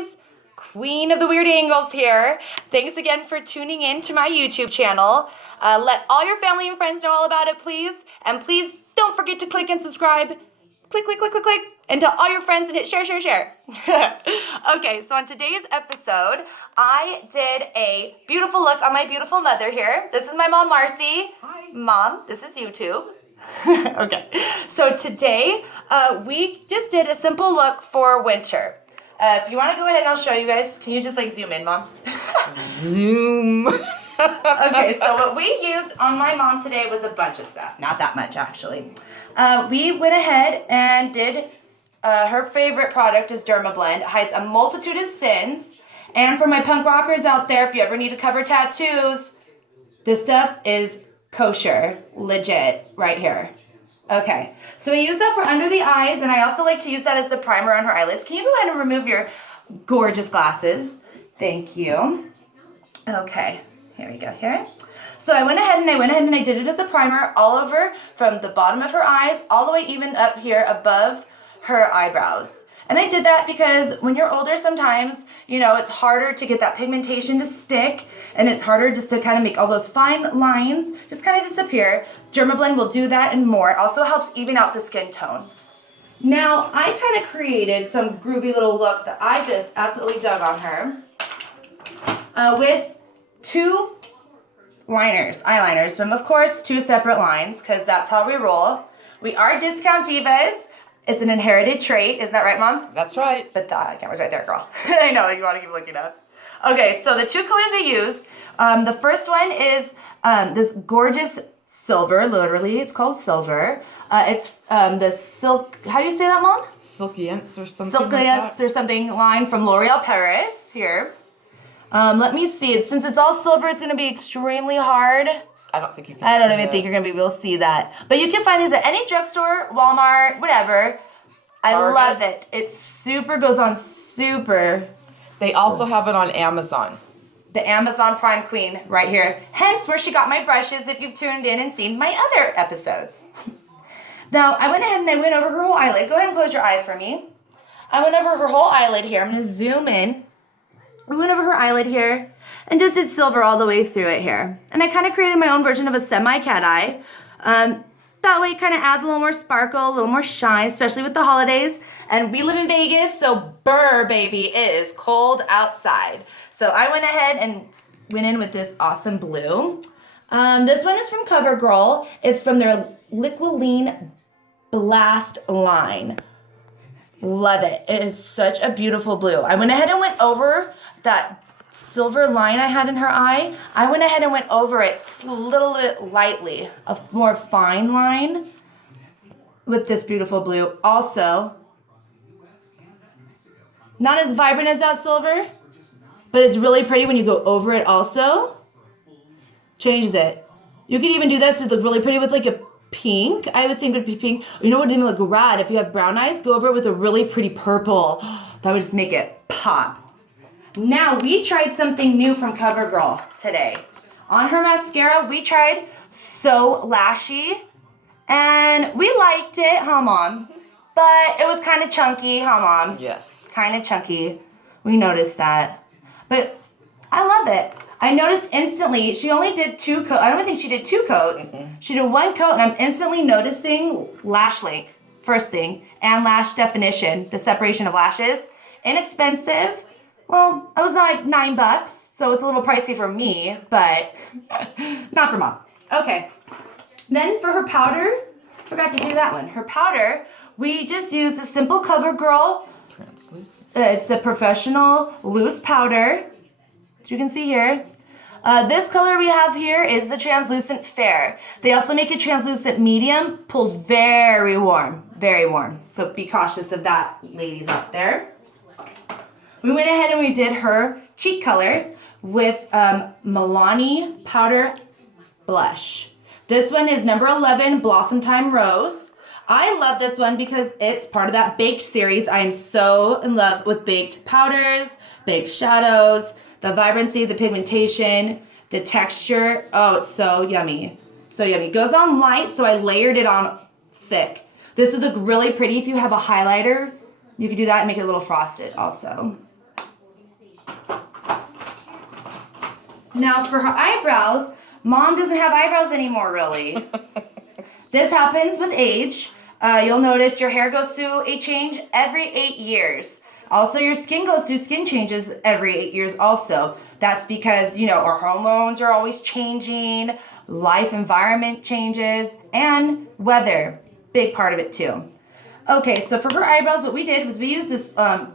guys, Queen of the Weird Angles here. Thanks again for tuning in to my YouTube channel. Let all your family and friends know all about it, please. And please don't forget to click and subscribe. Click, click, click, click, click. And tell all your friends and hit share, share, share. Okay, so on today's episode, I did a beautiful look on my beautiful mother here. This is my mom, Marcy. Hi. Mom, this is YouTube. Okay, so today we just did a simple look for winter. If you want to go ahead and I'll show you guys. Can you just like zoom in, Mom? Zoom. Okay, so what we used on my mom today was a bunch of stuff. Not that much, actually. We went ahead and did, her favorite product is Dermablend. It hides a multitude of sins. And for my punk rockers out there, if you ever need to cover tattoos, this stuff is kosher, legit, right here. Okay, so we use that for under the eyes, and I also like to use that as the primer on her eyelids. Can you go ahead and remove your gorgeous glasses? Thank you. Okay, here we go here. So I went ahead and I did it as a primer all over from the bottom of her eyes all the way even up here above her eyebrows. And I did that because when you're older sometimes, you know, it's harder to get that pigmentation to stick, and it's harder just to kind of make all those fine lines just kind of disappear. Dermablend will do that and more. It also helps even out the skin tone. Now, I kind of created some groovy little look that I just absolutely dug on her with two eyeliners from, of course, two separate lines, because that's how we roll. We are discount divas. It's an inherited trait. Isn't that right, Mom? That's right. But the camera's right there, girl. I know, you want to keep looking up. Okay, so the two colors we used, the first one is this gorgeous silver, literally, it's called silver. It's the silk, how do you say that, Mom? Silkience or something like Silkience that. or something line from L'Oreal Paris, here. Let me see, since it's all silver, it's going to be extremely hard. I don't think you can. I don't even think you're going to be able to see that. But you can find these at any drugstore, Walmart, whatever. I love it. It super goes on super. They also have it on Amazon. The Amazon Prime Queen right here. Hence where she got my brushes if you've tuned in and seen my other episodes. Now, I went ahead and I went over her whole eyelid. Go ahead and close your eye for me. I went over her whole eyelid here. I'm going to zoom in. I went over her eyelid here and just did silver all the way through it here. And I kind of created my own version of a semi-cat eye. That way it kind of adds a little more sparkle, a little more shine, especially with the holidays. And we live in Vegas, so brr, baby, it is cold outside. So I went ahead and went in with this awesome blue. This one is from CoverGirl. It's from their Liquiline Blast line. Love it. It is such a beautiful blue. I went ahead and went over that silver line I had in her eye. I went ahead and went over it a little bit lightly, a more fine line with this beautiful blue. Also, not as vibrant as that silver, but it's really pretty when you go over it also. Changes it. You could even do this to look really pretty with like a pink. I would think it would be pink. You know what would even look rad? If you have brown eyes, go over it with a really pretty purple. That would just make it pop. Now, we tried something new from CoverGirl today. On her mascara, we tried So Lashy, and we liked it, huh, Mom? But it was kind of chunky, huh, Mom? Yes. Kind of chunky. We noticed that. But I love it. I noticed instantly, she only did 2 coats. I don't think she did 2 coats. Mm-hmm. She did 1 coat, and I'm instantly noticing lash length, first thing, and lash definition, the separation of lashes. Inexpensive. Well, it was like $9, so it's a little pricey for me, but not for Mom. Okay. Then for her powder, forgot to do that one. Her powder, we just used the simple CoverGirl. Translucent. It's the professional loose powder, as you can see here. This color we have here is the translucent fair. They also make it translucent medium, pulls very warm, very warm. So be cautious of that, ladies out there. We went ahead and we did her cheek color with Milani Powder Blush. This one is number 11, Blossom Time Rose. I love this one because it's part of that baked series. I am so in love with baked powders, baked shadows, the vibrancy, the pigmentation, the texture. Oh, it's so yummy. So yummy. It goes on light, so I layered it on thick. This would look really pretty if you have a highlighter. You could do that and make it a little frosted also. Now for her eyebrows, Mom doesn't have eyebrows anymore, really. This happens with age. You'll notice your hair goes through a change every 8 years. Also, your skin goes through skin changes every 8 years also. That's because, our hormones are always changing, life environment changes, and weather. Big part of it too. Okay, so for her eyebrows, what we did was we used this,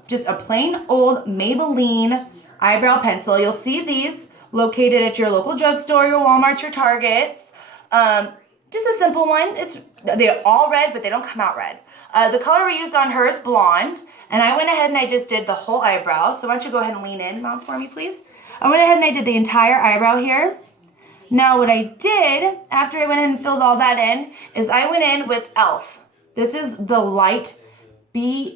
just a plain old Maybelline eyebrow pencil. You'll see these located at your local drugstore, your Walmart, your Targets. Just a simple one. They're all red, but they don't come out red. The color we used on her is blonde, and I went ahead and I just did the whole eyebrow. So why don't you go ahead and lean in, Mom, for me, please? I went ahead and I did the entire eyebrow here. Now what I did, after I went in and filled all that in, is I went in with e.l.f. This is the light shade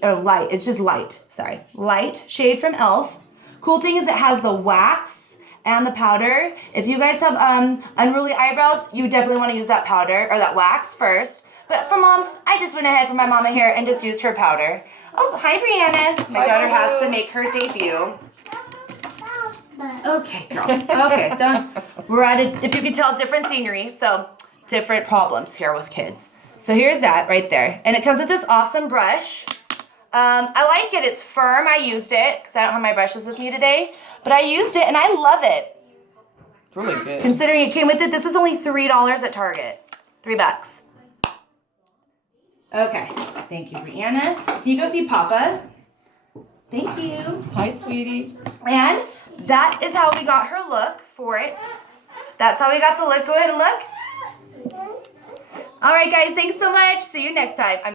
from e.l.f. Cool thing is it has the wax and the powder. If you guys have unruly eyebrows, you definitely want to use that powder or that wax first. But for Moms, I just went ahead for my mama here and just used her powder. Oh, hi, Brianna. My daughter has to make her debut. Okay, girl. Okay, done. We're at if you can tell, different scenery, so different problems here with kids. So here's that right there. And it comes with this awesome brush. I like it. It's firm. I used it because I don't have my brushes with me today. But I used it, and I love it. It's really good. Considering it came with it, this was only $3 at Target. $3. Okay. Thank you, Brianna. Can you go see Papa? Thank you. Hi, sweetie. And that is how we got her look for it. That's how we got the look. Go ahead and look. All right, guys. Thanks so much. See you next time.